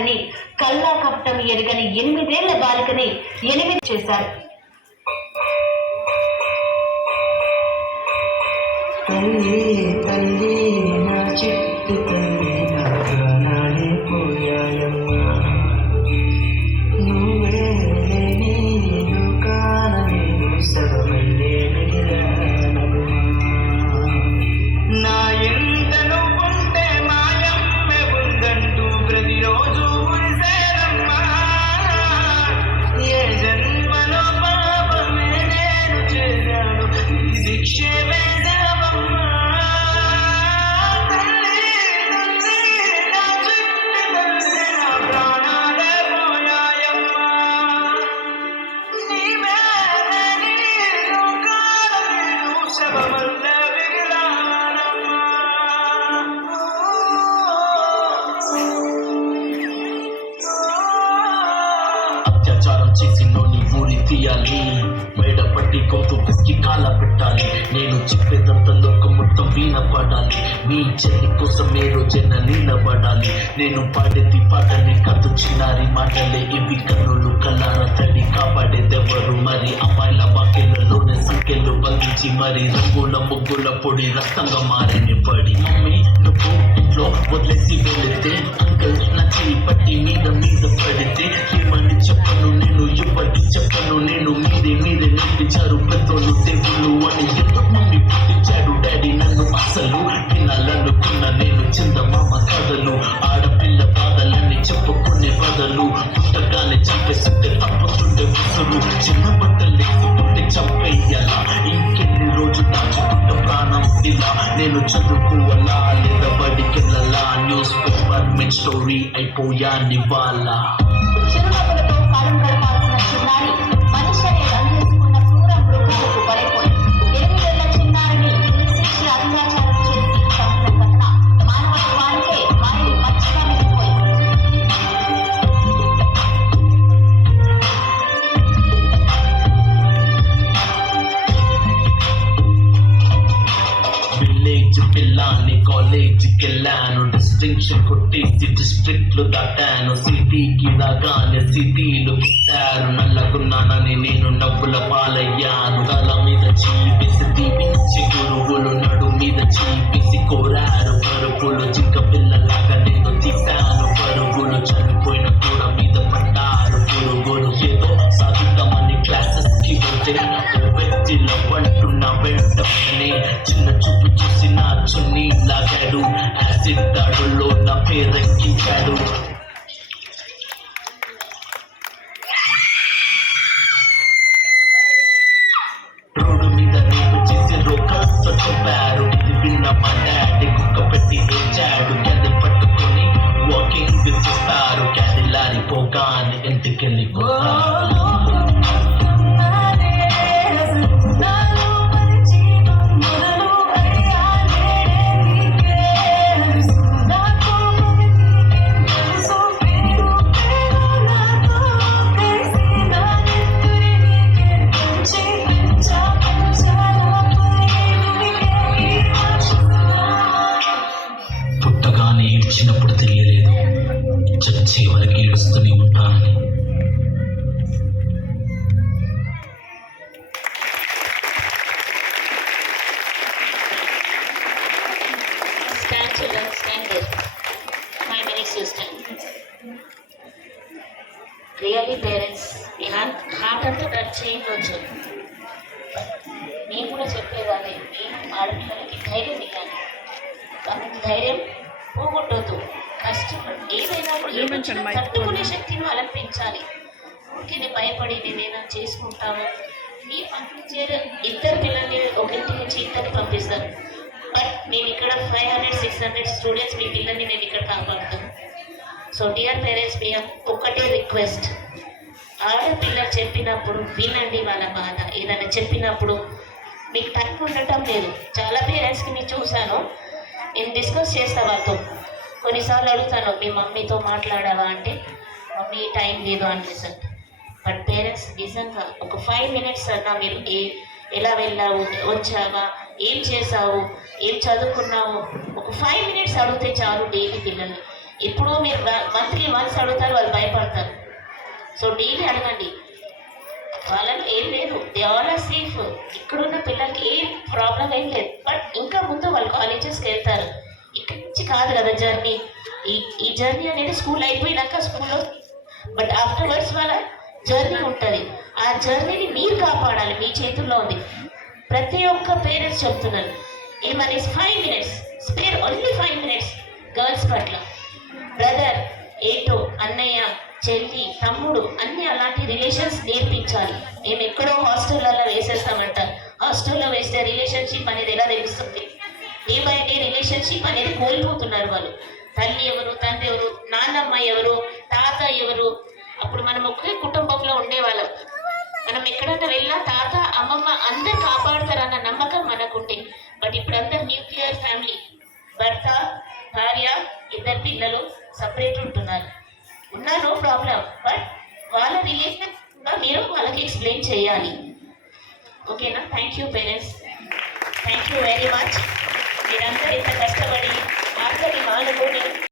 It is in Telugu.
చిన్నారిని కల్లా కపటం ఎరగని 8 ఏళ్ల బాలికని 8 చేశారు. అత్యాచారం చేసి నోని ఊరి తీయాలి, మేడ పట్టి గొంతు పిసికి కాల పెట్టాలి. నేను చెప్పేదంతా లోకం మొత్తం వీణపడాలి. మీ చెల్లి కోసం ఏ రోజైనా నిలబడాలి. నేను పాడేది పాటలే కాదు చిన్నారి మాటలే ఇవి. కన్నులు కల్లార తడి కాపాడేదెవరు మరి? అమ్మాయిల వాక్యలలోనే సంఖ్యలు బంధించి మరి రంగుల ముగ్గుల పొడి రక్తంగా మారని పడి. మమ్మీ నువ్వు ఇంట్లో వదిలేసి వెళితే అంకల్ నా చెయ్యి పట్టి మీద పడితే ఏమని చెప్పను నేను, ఇవ్వటి చెప్పను నేను. మీరే నేర్పించారు పెద్దోళ్ళు దేవుళ్ళు అని. ఎందుకు మమ్మీ పుట్టించాడు డాడీ నన్ను? అసలు వినాలనుకున్న నేను చందమామ కథలు, ఆడపిల్ల బాధలని చెప్పుకునే బదులు పుట్టగానే చంపేస్తుంటే తప్పుతుండే ముసురు. చిన్న బట్టలు లేకుంటే చంపేయాలా? ఇంకెన్ని రోజు దాచుకుంటే ప్రాణం ఇలా? నేను చదువుకోవాలా లేదా బడికెళ్ళాలా? న్యూస్ పేపర్ మెయిన్ స్టోరీ అయిపోయా నివాళ. చిరునవ్వులతో కాలం గడపాల్సిన చిన్నారి మనిషిని రంగేసుకున్న క్రూర మృగాలకు బలైపోయి 8 ఏళ్ల చిన్నారిని శిక్ష అత్యాచారం చేసి చంపిన ఘటన మానవత్వానికే వారిని మచ్చిగా మిగిలిపోయింది. విలేజ్ పిల్లాన్ని కాలేజీకి వెళ్ళాను, డిస్టింక్షన్ కొట్టేసి డిస్ట్రిక్ట్ లో దాటాను. సిటీకి రాగానే సిటీలు పెట్టారు. నల్లకున్నానని నేను నవ్వుల పాలయ్యాను. తల మీద చీపేసి దీపించి గురువులు నడు మీద చీపేసి కోరారు పరుగులు. జింక పిల్లలాగా నేను తీశాను పరుగులు. చనిపోయిన కూడా మీద పడ్డారు పురుగులు. ఏదో సాధిద్దామని క్లాసెస్ కి వెళ్తే వ్యక్తిలో పడుతున్న వెంటనే చిన్న చూపు చూసి నా చున్నీ లాగాడు. యాసిడ్ దాడుల్లో నా పేరెక్కించాడు. రోడ్డు మీద రేపు చేసి రోకలతో చెప్పారు. ఇది విన్న మా డాడీ కుక్క పెట్టి ఏడ్చాడు. క్యాడీ పట్టుకొని వాకింగ్ చేస్తారు. క్యాడీ లారిపోగానే ఇంటికెళ్ళిపోతారు. పుట్టగానే ఏడ్చినప్పుడు తెలియలేదు, చచ్చే వరకు ఏడుస్తూనే ఉంటానని. Stand children, stand there. My many sisters. Really parents, me heart అంతా టచ్ చేయవచ్చు. నేను కూడా చెప్పేదాన్ని, నేను ఆడపిల్లలకి ధైర్యం ఇవ్వాలి. కాబట్టి ధైర్యం పోగొట్టద్దు. కష్టపడి ఏదైనా తట్టుకునే శక్తిని వాళ్ళని పెంచాలి. ఓకే భయపడి నేనేనా చేసుకుంటాను ఈ పంపించారు. 2 పిల్లల్ని ఒకటి నుంచి ఇంతని పంపిస్తారు. బట్ నేను ఇక్కడ 500-600 స్టూడెంట్స్ మీ పిల్లల్ని నేను ఇక్కడ కాపాడుతాను. సో డియర్ పేరెంట్స్, మీ ఒక్కటే రిక్వెస్ట్, ఆడపిల్లలు చెప్పినప్పుడు వినండి. వాళ్ళ బాధ ఏదైనా చెప్పినప్పుడు మీకు తక్కువ ఉండటం లేదు. చాలా పేరెంట్స్కి నేను చూశాను, నేను డిస్కస్ చేస్తా వాళ్ళతో. కొన్నిసార్లు అడుగుతాను, మీ మమ్మీతో మాట్లాడావా అంటే మమ్మీ టైం లేదు అనిపిస్తుంది. బట్ పేరెంట్స్ నిజంగా ఒక 5 minutes అన్నా మీరు ఎలా వెళ్ళావు, వచ్చావా, ఏం చేసావు, ఏం చదువుకున్నావు, ఒక 5 minutes అడిగితే చాలు డైలీ పిల్లల్ని. ఇప్పుడు మీరు మంత్లీ వన్స్ అడుగుతారు, వాళ్ళు భయపడతారు. సో డైలీ అడగండి. వాళ్ళకి ఏం లేదు, దే ఆల్ ఆర్ సేఫ్. ఇక్కడున్న పిల్లలకి ఏం ప్రాబ్లం ఏం లేదు. బట్ ఇంకా ముందు వాళ్ళు కాలేజెస్కి వెళ్తారు. ఇక్కడి నుంచి కాదు కదా జర్నీ. ఈ జర్నీ అనేది స్కూల్ అయిపోయినాక స్కూల్లో, బట్ ఆఫ్టర్వర్డ్స్ వాళ్ళ జర్నీ ఉంటుంది. ఆ జర్నీని మీరు కాపాడాలి, మీ చేతుల్లో ఉంది. ప్రతి ఒక్క పేరెంట్స్ చెప్తున్నారు, ఏమని 5 minutes spare, only 5 minutes girls పట్ల. బ్రదర్, ఏటో, అన్నయ్య, చెల్లి, తమ్ముడు అన్ని అలాంటి రిలేషన్స్ నేర్పించాలి. మేము ఎక్కడో హాస్టల్లో వేసేస్తామంటారు. హాస్టల్లో వేస్తే రిలేషన్షిప్ అనేది ఎలా తెలుస్తుంది? డే బై డే రిలేషన్షిప్ అనేది కోల్పోతున్నారు వాళ్ళు. తల్లి ఎవరు, తండ్రి ఎవరు, నాన్నమ్మ ఎవరు, తాత ఎవరు. అప్పుడు మనం ఒకే కుటుంబంలో ఉండేవాళ్ళం. మనం ఎక్కడన్నా వెళ్ళినా తాత, అమ్మమ్మ అందరు కాపాడుతారన్న నమ్మకం మనకుంటే. బట్ ఇప్పుడు అందరు న్యూక్లియర్ ఫ్యామిలీ, భర్త, భార్య, 2 పిల్లలు సపరేట్ ఉంటున్నారు. ఉన్నా నో ప్రాబ్లం, బట్ వాళ్ళ రిలేషన్ మీరు వాళ్ళకి ఎక్స్ప్లెయిన్ చేయాలి. ఓకేనా? Thank you parents, thank you very much. మీరందరూ ఇంత కష్టపడి ఆఖరి మానవుని